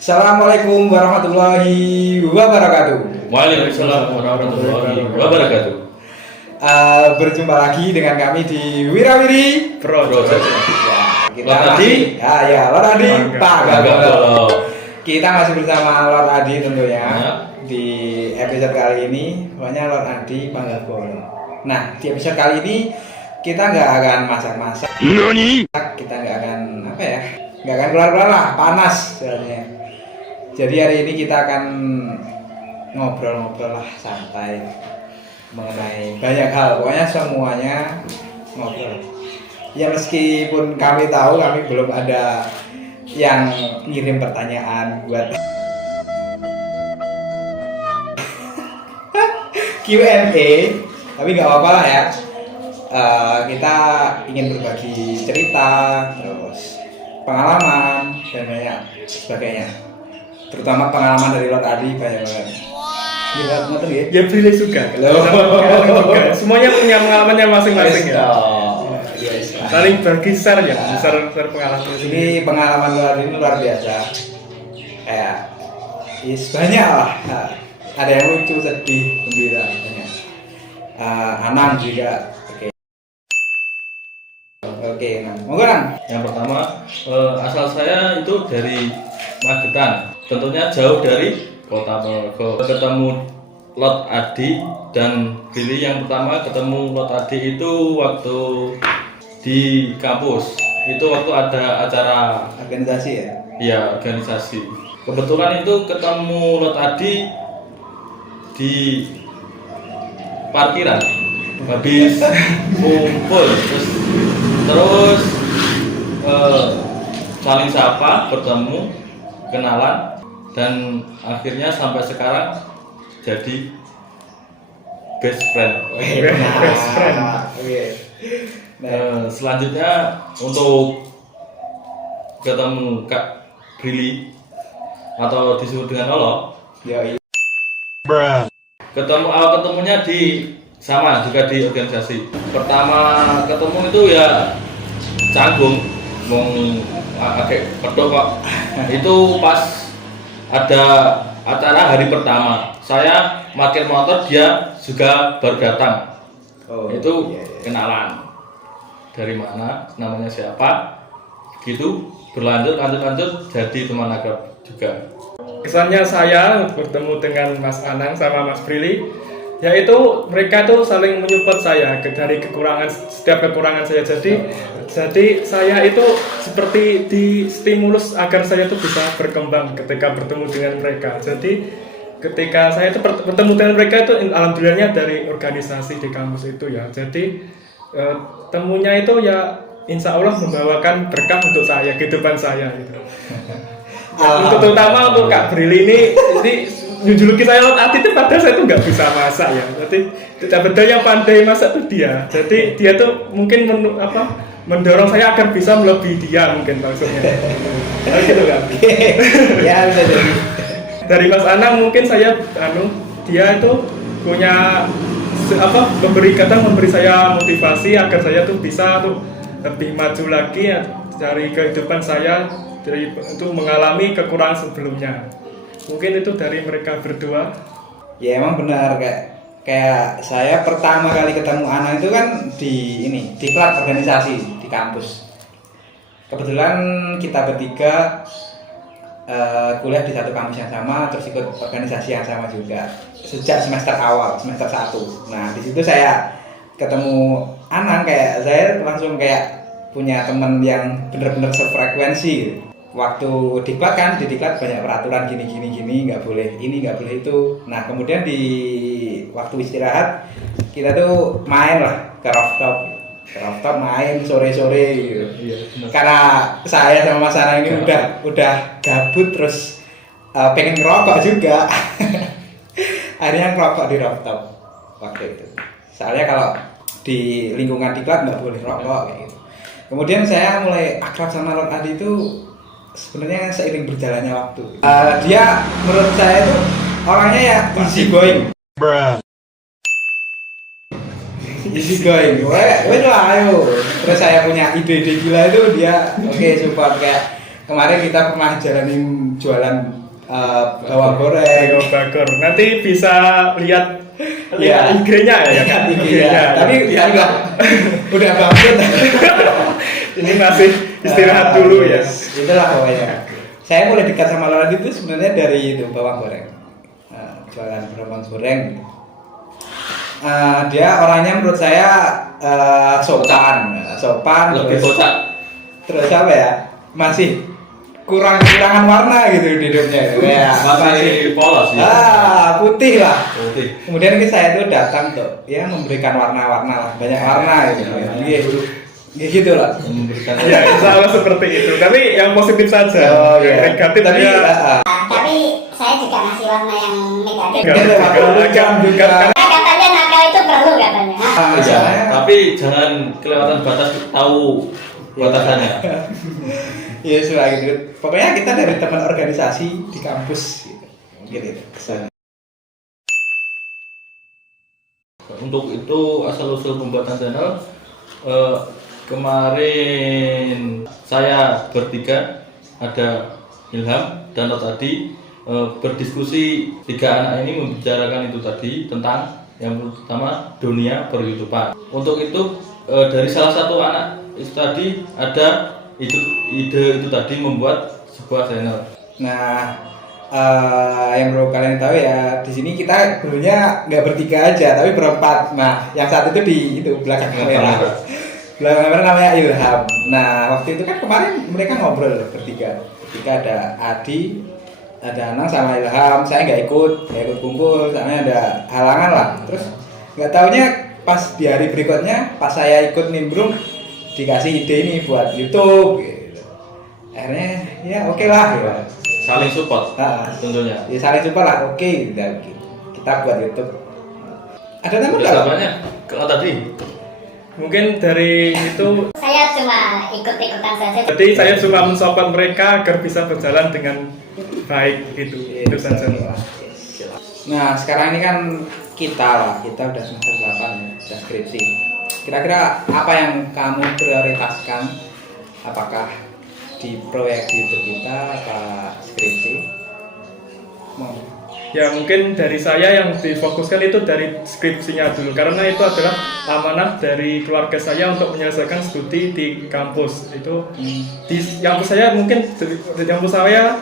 Assalamualaikum warahmatullahi wabarakatuh. Waalaikumsalam warahmatullahi wabarakatuh. Berjumpa lagi dengan kami di Wirawiri Project. Kita masih, Lord Adi Pak Gagolo. Kita masih bersama Lord Adi tentunya. Di episode kali ini, pokoknya Lord Adi Pak Gagolo. Nah, di episode kali ini kita nggak akan masak-masak. Kita nggak akan nggak akan keluar-keluar lah, panas sebenarnya. Jadi hari ini kita akan ngobrol-ngobrol lah santai mengenai banyak hal, pokoknya semuanya ngobrol. Ya meskipun kami tahu kami belum ada yang ngirim pertanyaan buat Q&A, tapi nggak apa-apa lah ya. Kita ingin berbagi cerita, terus pengalaman dan banyak sebagainya. Terutama pengalaman dari Lord Adi banyak banget. Gila, ngoten ya? Ya pilih juga. Semuanya punya pengalamannya masing-masing ya. Yes. Saling berkisar ya, besar pengalaman. Ini pengalaman Lord Adi ini luar biasa. Kayak banyak lah. Ada yang lucu, sedih, gembira, banyak. Anang juga. Oke, Nang. Monggo Nang. Yang pertama, asal saya itu dari Magetan. Tentunya jauh dari Kota Ponorogo. Ketemu Lord Adi dan Billy yang pertama ketemu Lord Adi itu waktu di kampus. Itu waktu ada acara Organisasi ya? ya organisasi. Kebetulan itu ketemu Lord Adi di parkiran. Habis kumpul terus saling sapa, bertemu, kenalan, dan akhirnya sampai sekarang jadi best friend. Best friend. Oke. Selanjutnya untuk ketemu Kak Brili atau disebut dengan Lolo. Ketemunya di sama juga di organisasi. Pertama ketemu itu ya canggung, agak pedok kok. Itu pas ada acara hari pertama, saya parkir motor, dia juga baru datang. Itu kenalan. Dari mana, namanya siapa, gitu berlanjut jadi teman akrab juga. Kesannya saya bertemu dengan Mas Anang sama Mas Brili, yaitu mereka tuh saling menyupport saya dari setiap kekurangan saya. Jadi saya itu seperti distimulus agar saya tuh bisa berkembang ketika bertemu dengan mereka. Jadi ketika saya itu bertemu dengan mereka itu alhamdulillahnya dari organisasi di kampus itu ya. Jadi temunya itu ya insya Allah membawakan berkah untuk saya, kehidupan saya gitu. Untuk terutama untuk Kak Brili ini menjuluki saya Lord Adi itu padahal saya tuh nggak bisa masak ya. Jadi betul yang pandai masak tuh dia. Jadi dia tuh mungkin mendorong saya agar bisa melebihi dia mungkin maksudnya. Gitu kan? Ya bisa jadi. Dari Mas Anang mungkin saya dia itu punya memberi saya motivasi agar saya tuh bisa tuh lebih maju lagi ya, dari kehidupan saya untuk mengalami kekurangan sebelumnya. Mungkin itu dari mereka berdua. Ya emang benar, kayak saya pertama kali ketemu Ana itu kan di klub organisasi di kampus. Kebetulan kita bertiga kuliah di satu kampus yang sama, terus ikut organisasi yang sama juga sejak semester awal, semester 1. Nah di situ saya ketemu Anang, kayak saya langsung kayak punya teman yang benar-benar sefrekuensi gitu. Waktu diklat kan, di diklat banyak peraturan gini, nggak boleh ini, nggak boleh itu. Nah kemudian di waktu istirahat kita tuh main lah ke rooftop main sore-sore gitu. Iya, karena saya sama Mas Anang ini udah gabut, terus pengen ngerokok juga. Akhirnya ngerokok di rooftop waktu itu. Soalnya kalau di lingkungan diklat nggak boleh rokok kayak gitu. Kemudian saya mulai akrab sama Lord Adi itu sebenarnya seiring berjalannya waktu. Dia menurut saya itu orangnya ya easy going. Easy going. Weh lah ayo. Terus saya punya ide-ide gila itu dia oke support, kayak kemarin kita pernah jalanin jualan bawang goreng. Rio Bagor. Nanti bisa lihat Iya. IG-nya ya kan? Iya. Tapi ya udah bangkrut. Ini masih istirahat dulu ya. Itulah pokoknya. Saya mulai dekat sama Laura itu sebenarnya dari itu bawang goreng. Jualan bawang goreng. Dia orangnya menurut saya sopan, Lebih terus, kocak. terus apa ya? Masih kekurangan warna gitu di hidupnya. Ya, Masih polos ya. putih lah. Putih. Kemudian saya itu datang tuh, ya memberikan warna-warna lah, banyak warna gitu. Gitu lah. Memberikan Ya, insya Allah seperti itu. Tapi yang positif saja. Oh, Yang iya. negatif Tapi ya. Tapi saya juga ngasih warna yang negatif. Bukan. Katanya nakal itu perlu katanya. Ya, tapi jangan kelewatan batas, tahu batasannya. Iya sudah gitu. Pokoknya kita dari teman organisasi di kampus gitu. Kesannya. Untuk itu asal usul pembuatan channel kemarin saya bertiga, ada Ilham dan tadi berdiskusi, tiga anak ini membicarakan itu tadi tentang yang pertama dunia per-YouTubean. Untuk itu dari salah satu anak itu tadi ada ide itu tadi membuat sebuah channel. Nah, yang perlu kalian tahu ya, di sini kita dulunya nggak bertiga aja, tapi berempat. Nah, yang satu itu di itu belakang kamera. Belakang kamera namanya Ilham. Nah, waktu itu kan kemarin mereka ngobrol bertiga. Ketika ada Adi, ada Anang sama Ilham, saya nggak ikut kumpul, soalnya ada halangan lah. Terus nggak taunya pas di hari berikutnya, pas saya ikut nimbrung, dikasih ide ini buat YouTube. Gitu. Akhirnya ya oke lah. Gitu. Saling support tentunya. Ya saling support lah, oke kita buat YouTube. Ada teman Udah nggak? banyak kalau tadi. Mungkin dari itu, Saya cuma ikut-ikutan saja. jadi saya cuma mensupport mereka agar bisa berjalan dengan baik gitu. Itu saja. Nah sekarang ini kan kita udah semester 8 ya, udah skripsi. Kira-kira apa yang kamu prioritaskan? Apakah di proyek YouTube kita apa skripsi? Mau? Ya mungkin dari saya yang difokuskan itu dari skripsinya dulu, karena itu adalah amanah dari keluarga saya untuk menyelesaikan studi di kampus. Itu di kampus saya, mungkin di kampus saya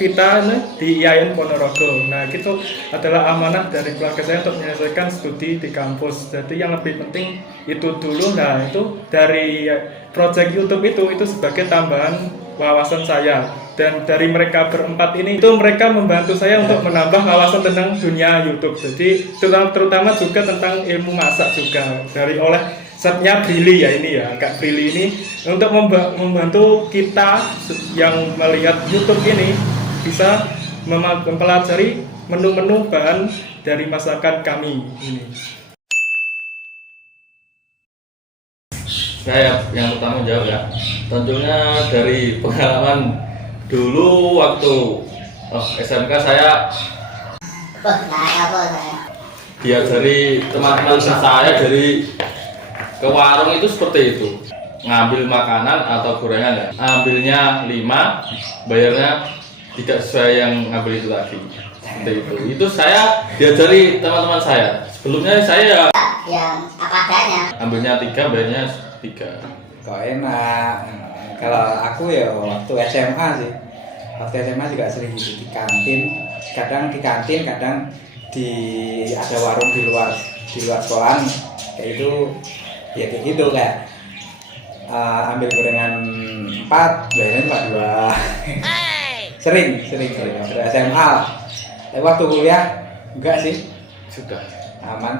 kita di IAIN Ponorogo. Nah itu adalah amanah dari keluarga saya untuk menyelesaikan studi di kampus. Jadi yang lebih penting itu dulu. Nah itu dari project YouTube itu sebagai tambahan wawasan saya. Dan dari mereka berempat ini, itu mereka membantu saya untuk menambah wawasan tentang dunia YouTube. Jadi terutama juga tentang ilmu masak juga oleh setnya Brili ya, ini ya Kak Brili ini, untuk membantu kita yang melihat YouTube ini bisa mempelajari menu-menu bahan dari masakan kami ini. Saya yang pertama jawab ya. Tentunya dari pengalaman dulu waktu SMK saya diajari teman-teman saya dari ke warung itu seperti itu, ngambil makanan atau gorengan ya, ambilnya 5, bayarnya tidak sesuai yang ngambil itu tadi, seperti itu saya diajari teman-teman saya. Sebelumnya saya Yang apa adanya. ambilnya 3, bayarnya 3. Kok enak. Kalau aku ya waktu SMA sih. Waktu SMA juga sering di kantin. Kadang di kantin, kadang ada warung di luar sekolahan. Kayak itu ya kayak gitu kayak ambil gorengan 4, bayarnya cuma 2. sering waktu SMA. Tapi waktu kuliah enggak sih. Sudah Aman.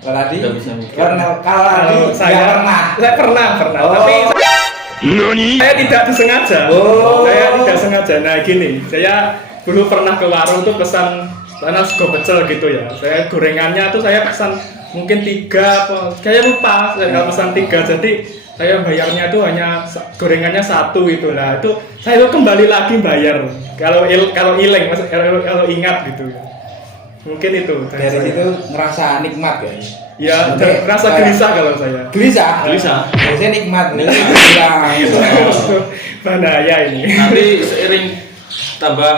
Kalau tadi Udah bisa mikir. kalau Saya pernah, Oh. tapi saya tidak disengaja. Oh. Saya tidak sengaja. Nah gini, saya dulu pernah ke warung tuh pesan sego pecel gitu ya. Saya gorengannya tuh saya pesan mungkin 3 apa, saya lupa. Saya nggak pesan 3, jadi saya bayarnya tuh hanya gorengannya 1 itu lah. Itu saya tuh kembali lagi bayar. Kalau ileng, kalau ingat gitu. Mungkin itu dari saya. situ ngerasa nikmat guys. Ya, Oke, rasa kayak- gelisah kalau saya. Gelisah. Gelisah. Biasanya nikmat. Bilang. Bahaya ini. Nanti seiring tambah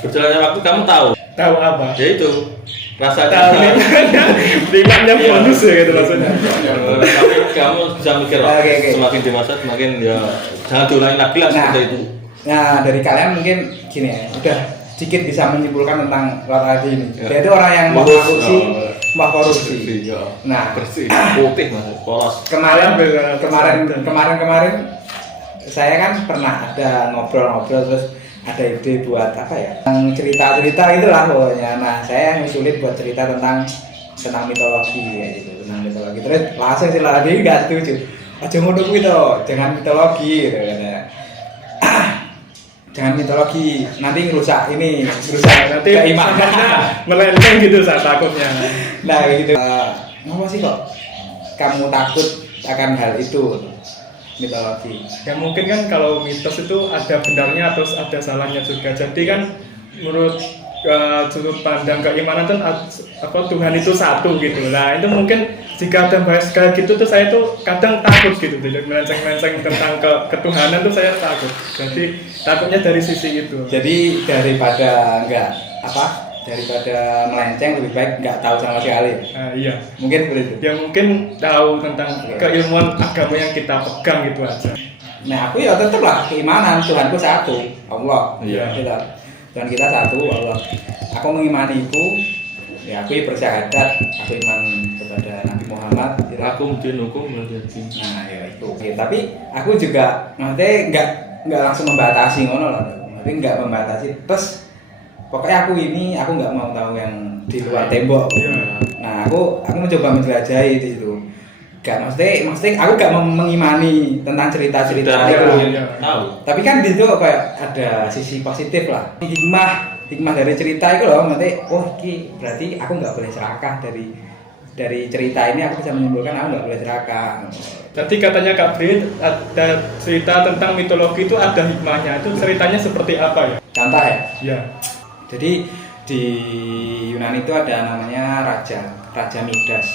berjalannya waktu kamu tahu, Tahu apa? ya itu rasa Tahu nikmatnya Iya. bonus ya gitu maksudnya. Tapi kamu bisa mikir Oke, oke. semakin dewasa semakin ya jangan diulangi lagi lah Nah. seperti itu. Nah, dari kalian mungkin gini ya, udah sedikit bisa menyimpulkan tentang Lord Adi ini. Ya. Dia itu orang yang mau Lurus, korupsi, ya. mau korupsi. Ya. Nah, Bersih, putih mas, polos. kemarin saya kan pernah ada ngobrol-ngobrol terus ada ide buat apa ya, cerita-cerita itulah pokoknya. Nah, saya ngusulin buat cerita tentang mitologi ya gitu, tentang mitologi. Terus langsung si Lord Adi nggak setuju. Aja ngono kuwi to, jangan mitologi gitu katanya. Jangan mitologi, nanti ngerusak ini, ngerusak Nanti keimanan. melenceng gitu saya takutnya. Nah kayak gitu. Ngapa sih kok kamu takut akan hal itu, mitologi? Ya mungkin kan kalau mitos itu ada benarnya atau ada salahnya juga. Jadi kan menurut sudut pandang keimanan tuh apa Tuhan itu satu gitu. Nah itu mungkin jika ada bahas kayak gitu tuh saya tuh kadang takut gitu, jadi melenceng-melenceng tentang ketuhanan tuh saya takut. Jadi takutnya dari sisi itu. Jadi daripada melenceng lebih baik nggak tahu sama sekali. Nah, iya. Mungkin seperti itu. Ya mungkin tahu tentang keilmuan agama yang kita pegang gitu aja. Nah aku ya tetap lah keimanan Tuhanku satu, Allah. Iya. Gitu. Tuhan kita satu, Allah. Aku mengimani itu, ya aku bersyahadat, aku iman kepada Nabi Muhammad. Gitu. Aku dinukum menjadi. Nah ya itu. Oke, tapi aku juga maksudnya nggak langsung membatasi ngono loh. Maksudnya nggak membatasi. Terus pokoknya aku nggak mau tahu yang di luar tembok. Iya. Nah aku mencoba menjelajahi di situ. Gak maksudnya aku gak mengimani tentang cerita-cerita itu. Iya. Tahu. Tapi kan di situ kayak ada sisi positif lah. Hikmah dari cerita itu loh. Nanti berarti aku nggak boleh serakah dari cerita ini. Aku bisa menyimpulkan aku nggak boleh serakah. Tadi katanya Kak Bri ada cerita tentang mitologi itu ada hikmahnya. Itu ceritanya seperti apa ya? Contoh ya. Ya. Jadi di Yunani itu ada namanya Raja Midas.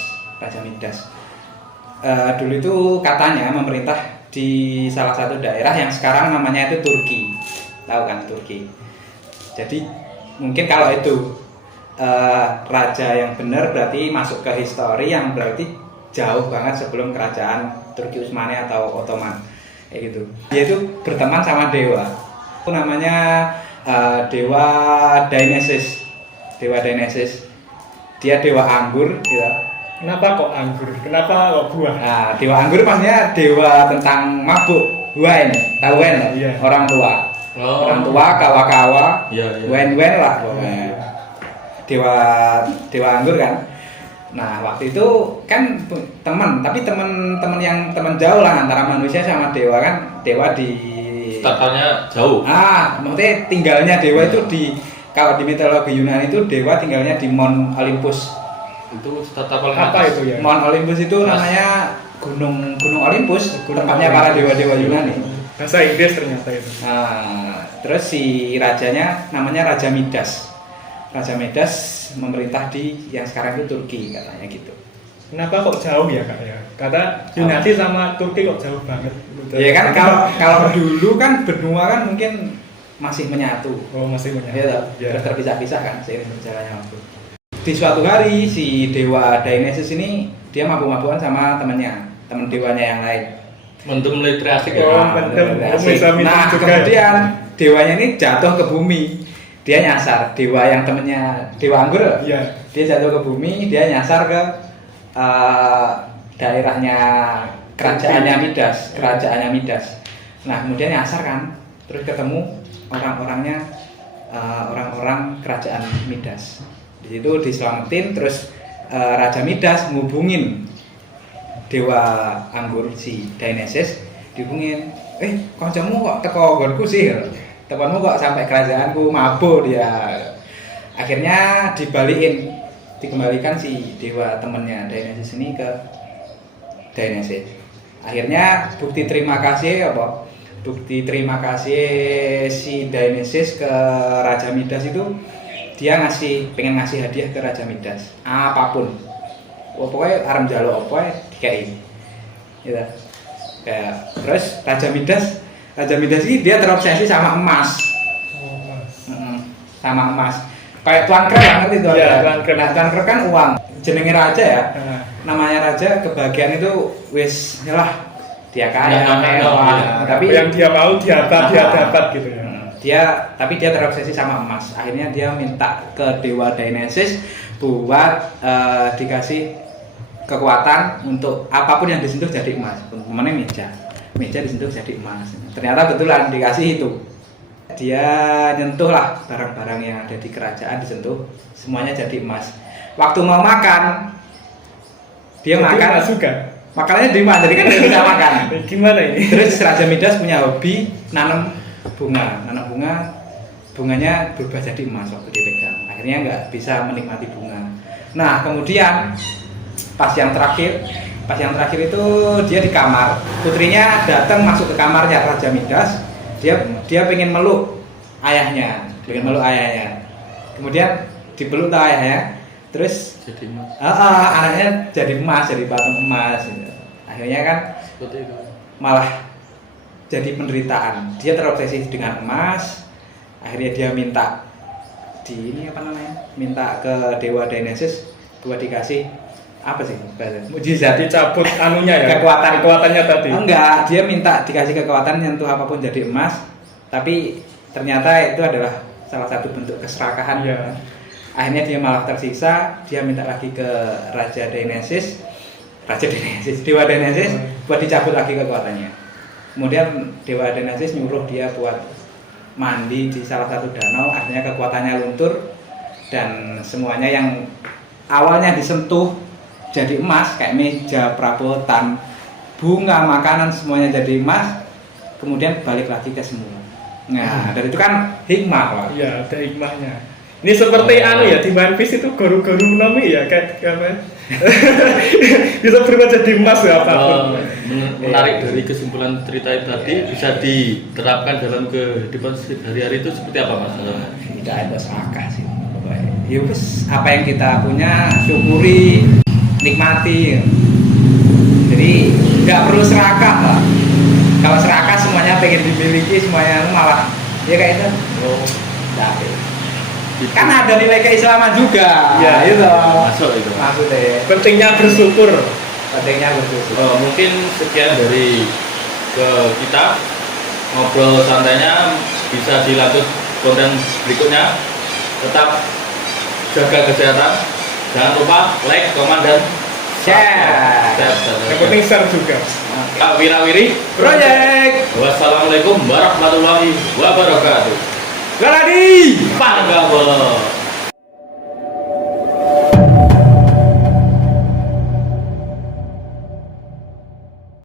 Dulu itu katanya memerintah di salah satu daerah yang sekarang namanya itu Turki. Tahu kan Turki? Jadi mungkin kalau itu raja yang benar berarti masuk ke histori yang berarti jauh banget sebelum kerajaan Turki Utsmani atau Ottoman. Kayak gitu. Dia itu berteman sama dewa. Itu namanya dewa Dionysus. Dia dewa anggur gitu. Kenapa kok anggur? Kenapa kok buah? Nah, dewa anggur maksudnya dewa tentang mabuk, wine, tahu wine lah, Iya. orang tua, Oh. orang tua, kawa-kawa, Iya, iya. wine lah pokoknya. Dewa anggur kan. Nah waktu itu kan tapi teman yang teman jauh lah antara manusia sama dewa kan, dewa di Tatarnya jauh. maksudnya tinggalnya dewa itu kalau di mitologi Yunani itu dewa tinggalnya di Mount Olympus. Itu tata paling Apa atas. itu ya? Mount Olympus itu Mas. namanya gunung Olympus, Gunung tempatnya Olympus. para dewa-dewa Yunani. Bahasa Inggris ternyata itu. Nah, terus si rajanya namanya Raja Midas. Raja Midas memerintah di yang sekarang itu Turki katanya gitu. Kenapa kok jauh ya Kak ya? Kata Yunani sama Turki kok jauh banget. Ya kan kalau dulu kan benua kan mungkin masih menyatu. Oh masih banyak. Ya, toh? Ya. Terus terpisah-pisah kan seiring berjalannya waktu. Di suatu hari si dewa Dionysus ini dia mabuk-mabukan sama teman dewanya yang lain. Mendem mulai asik Oh, ya. mendem. Asik. Bisa minum Nah juga kemudian dewanya ini jatuh ke bumi. Dia nyasar, dewa yang temennya dewa anggur. Iya. Dia jatuh ke bumi, dia nyasar ke daerahnya kerajaannya Midas. Nah kemudian nyasar kan, terus ketemu orang-orangnya orang-orang kerajaan Midas. Di situ diselamatin, terus Raja Midas ngubungin dewa anggur si Dionysus, dihubungin, kancamu kok teko nggonku sih, temanmu kok sampai kerajaanku mabuk dia. Akhirnya dikembalikan si dewa temennya Dionysus ini ke Dionysus. Akhirnya bukti terima kasih si Dionysus ke Raja Midas itu dia pengen ngasih hadiah ke Raja Midas apapun. Pokoknya arem njaluk apa dikei. Gitu. Kayak terus Raja Midas ini dia terobsesi sama emas. Sama emas. Kayak Tuan Kreb lah, ngerti Tuan Iya, Kreb? Tuan Kreb. Nah, Tuan Kreb kan uang. Jenenge raja ya. Nah. Namanya raja, kebahagiaan itu wis yalah dia kaya, Ya, mewah. ya. Tapi yang dia mau dia dapat gitu ya. tapi dia terobsesi sama emas. Akhirnya dia minta ke dewa Dionysus buat dikasih kekuatan untuk apapun yang disentuh jadi emas. Umpamanya meja disentuh jadi emas. Ternyata betulan dikasih itu. Dia nyentuh lah barang-barang yang ada di kerajaan, disentuh semuanya jadi emas. Waktu mau makan dia Jadi makan nggak suka. makanannya di emas, jadi kan dia bisa makan. Gimana ini? Terus Raja Midas punya hobi nanam bunganya berubah jadi emas waktu dipegang. Akhirnya nggak bisa menikmati bunga. Nah kemudian pas yang terakhir itu dia di kamar, putrinya datang masuk ke kamarnya Raja Midas. Dia pengen meluk ayahnya, kemudian dipeluk tuh ayahnya, terus Jadi emas. anaknya jadi emas, jadi patung emas gitu. Akhirnya kan Seperti itu. malah jadi penderitaan. Dia terobsesi dengan emas. Akhirnya dia minta minta ke dewa Dionysus buat dikasih apa sih mujizat, Dicabut anunya ya. Kekuatannya tadi. enggak, dia minta dikasih kekuatan nyentuh apapun jadi emas, tapi ternyata itu adalah salah satu bentuk keserakahan. Iya. Akhirnya dia malah tersiksa. Dia minta lagi ke dewa Dionysus buat dicabut lagi kekuatannya. Kemudian dewa Dionysus nyuruh dia buat mandi di salah satu danau. Akhirnya kekuatannya luntur dan semuanya yang awalnya disentuh jadi emas, kayak meja, perabotan, bunga, makanan, semuanya jadi emas. Kemudian balik lagi ke semula. Nah, dari itu kan hikmah, Pak. Iya, ada hikmahnya. Ini seperti anu ya, di One Piece itu goru-goru nomi ya, kayak apa? Bisa berubah jadi emas ya apapun. Menarik dari kesimpulan cerita itu tadi bisa diterapkan dalam kehidupan sehari-hari itu seperti apa Mas? Tidak ada serakah sih. Ya wes, apa yang kita punya syukuri, nikmati. Jadi nggak perlu serakah lah. Kalau serakah semuanya pengen dimiliki, semuanya malah ya kayak itu. Oh, Nggak. Kan ada nilai keislaman juga. Ya, itu. masuk itu. Maksudnya. Pentingnya bersyukur. Pentingnya bersyukur. Mungkin sekian dari kita ngobrol santainya, bisa dilanjut konten berikutnya. Tetap jaga kesehatan, jangan lupa like, komen, dan Share. Yang penting share juga. Kak Wirawiri Project. Wassalamualaikum warahmatullahi wabarakatuh. Galadi. Panggah bolo.